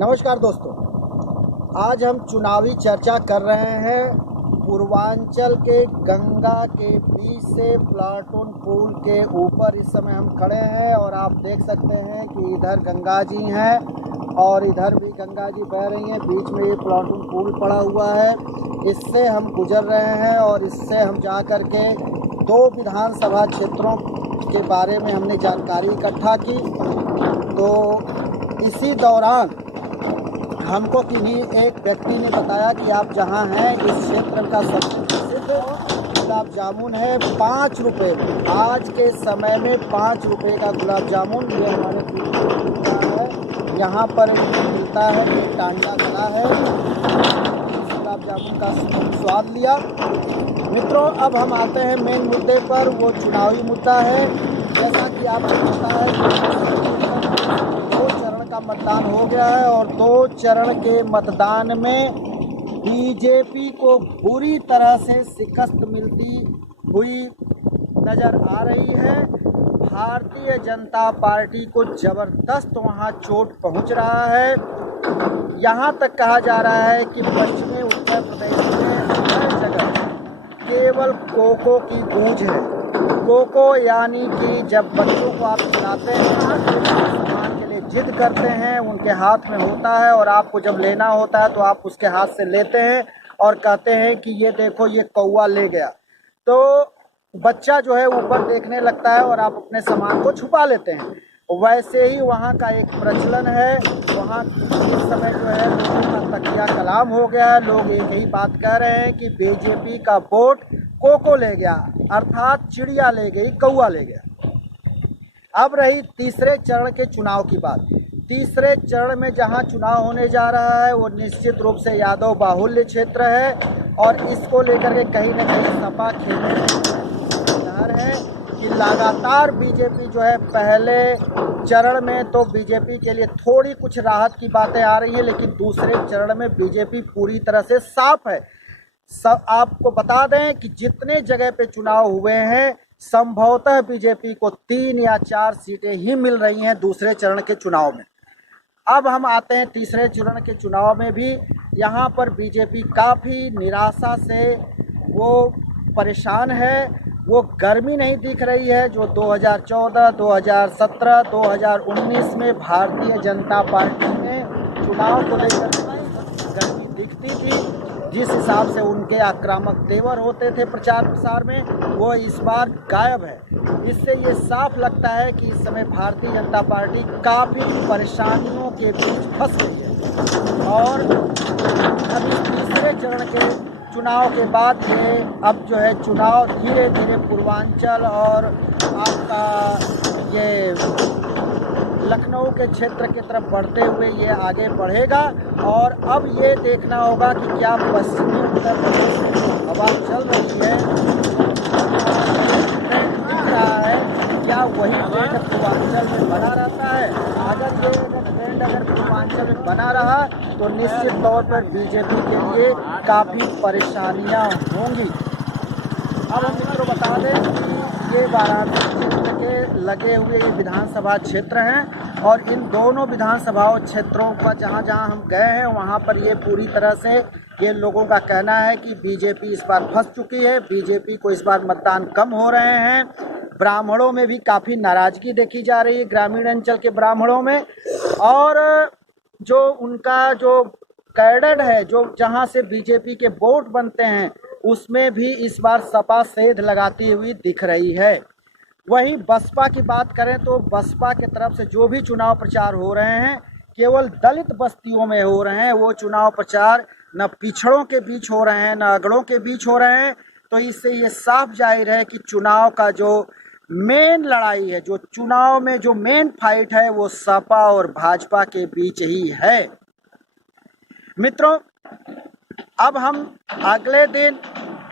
नमस्कार दोस्तों, आज हम चुनावी चर्चा कर रहे हैं। पूर्वांचल के गंगा के बीच से प्लाटून पुल के ऊपर इस समय हम खड़े हैं और आप देख सकते हैं कि इधर गंगा जी हैं और इधर भी गंगा जी बह रही हैं। बीच में ये प्लाटून पुल पड़ा हुआ है, इससे हम गुजर रहे हैं और इससे हम जा कर के 2 विधानसभा क्षेत्रों के बारे में हमने जानकारी इकट्ठा की। तो इसी दौरान हमको किन्हीं एक व्यक्ति ने बताया कि आप जहां हैं इस क्षेत्र का सबसे प्रसिद्ध गुलाब जामुन है 5 रुपये में। आज के समय में 5 रुपये का गुलाब जामुन ये हमारे मिलता है, यहाँ पर मिलता है। ये टांडा कला है। इस गुलाब जामुन का स्वाद लिया। मित्रों, अब हम आते हैं मेन मुद्दे पर। वो चुनावी मुद्दा है। जैसा कि आपको पता है 2 चरण का मतदान हो गया है और 2 चरण के मतदान में बीजेपी को बुरी तरह से शिकस्त मिलती हुई नज़र आ रही है। भारतीय जनता पार्टी को ज़बरदस्त वहां चोट पहुंच रहा है। यहां तक कहा जा रहा है कि पश्चिमी उत्तर प्रदेश में हर जगह केवल कोको की गूंज है। कोको यानी कि जब बच्चों को आप खिलाते हैं, सामान के लिए जिद करते हैं, उनके हाथ में होता है और आपको जब लेना होता है तो आप उसके हाथ से लेते हैं और कहते हैं कि ये देखो ये कौवा ले गया। तो बच्चा जो है ऊपर देखने लगता है और आप अपने सामान को छुपा लेते हैं। वैसे ही वहाँ का एक प्रचलन है। वहाँ इस समय जो है लोगों का तकिया कलाम हो गया है। लोग एक ही बात कह रहे हैं कि बीजेपी का वोट कोको ले गया, अर्थात चिड़िया ले गई, कौवा ले गया। अब रही तीसरे चरण के चुनाव की बात। तीसरे चरण में जहां चुनाव होने जा रहा है वो निश्चित रूप से यादव बाहुल्य क्षेत्र है और इसको लेकर के कहीं न कहीं सपा खेलने है कि लगातार बीजेपी जो है पहले चरण में तो बीजेपी के लिए थोड़ी कुछ राहत की बातें आ रही हैं, लेकिन दूसरे चरण में बीजेपी पूरी तरह से साफ है। सब आपको बता दें कि जितने जगह पे चुनाव हुए हैं संभवतः बीजेपी को 3 या 4 सीटें ही मिल रही हैं दूसरे चरण के चुनाव में। अब हम आते हैं तीसरे चरण के चुनाव में भी। यहाँ पर बीजेपी काफ़ी निराशा से वो परेशान है। वो गर्मी नहीं दिख रही है जो 2014, 2017, 2019 में भारतीय जनता पार्टी में चुनाव को लेकर गर्मी दिखती थी। जिस हिसाब से उनके आक्रामक तेवर होते थे प्रचार प्रसार में, वो इस बार गायब है। इससे ये साफ लगता है कि इस समय भारतीय जनता पार्टी काफ़ी परेशानियों के बीच फंस गई है और अभी तीसरे चरण के चुनाव के बाद ये अब जो है चुनाव धीरे धीरे पूर्वांचल और आपका ये लखनऊ के क्षेत्र की तरफ बढ़ते हुए ये आगे बढ़ेगा। और अब ये देखना होगा कि क्या पश्चिमी उत्तर प्रदेश में जो हवा चल रही है दिख रहा है, क्या वही ट्रेंड पूर्वांचल में बना रहता है। अगर ये ट्रेंड अगर पूर्वांचल में बना रहा तो निश्चित तौर पर बीजेपी के लिए काफ़ी परेशानियां होंगी। अब हम मित्रों बता दें कि ये वाराणसी क्षेत्र के लगे हुए ये विधानसभा क्षेत्र हैं और इन दोनों विधानसभा क्षेत्रों का जहाँ जहाँ हम गए हैं वहाँ पर ये पूरी तरह से ये लोगों का कहना है कि बीजेपी इस बार फंस चुकी है। बीजेपी को इस बार मतदान कम हो रहे हैं। ब्राह्मणों में भी काफ़ी नाराज़गी देखी जा रही है, ग्रामीण अंचल के ब्राह्मणों में। और जो उनका जो कैडर है, जो जहाँ से बीजेपी के वोट बनते हैं, उसमें भी इस बार सपा सेंध लगाती हुई दिख रही है। वहीं बसपा की बात करें तो बसपा की तरफ से जो भी चुनाव प्रचार हो रहे हैं केवल दलित बस्तियों में हो रहे हैं। वो चुनाव प्रचार न पिछड़ों के बीच हो रहे हैं न अगड़ों के बीच हो रहे हैं। तो इससे ये साफ जाहिर है कि चुनाव का जो मेन लड़ाई है, जो चुनाव में जो मेन फाइट है, वो सपा और भाजपा के बीच ही है। मित्रों, अब हम अगले दिन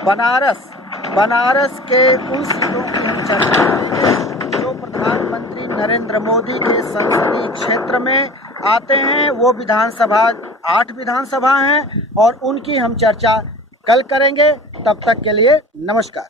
बनारस के उन सीटों की हम चर्चा करेंगे जो प्रधानमंत्री नरेंद्र मोदी के संसदीय क्षेत्र में आते हैं। वो विधानसभा 8 विधानसभा हैं और उनकी हम चर्चा कल करेंगे। तब तक के लिए नमस्कार।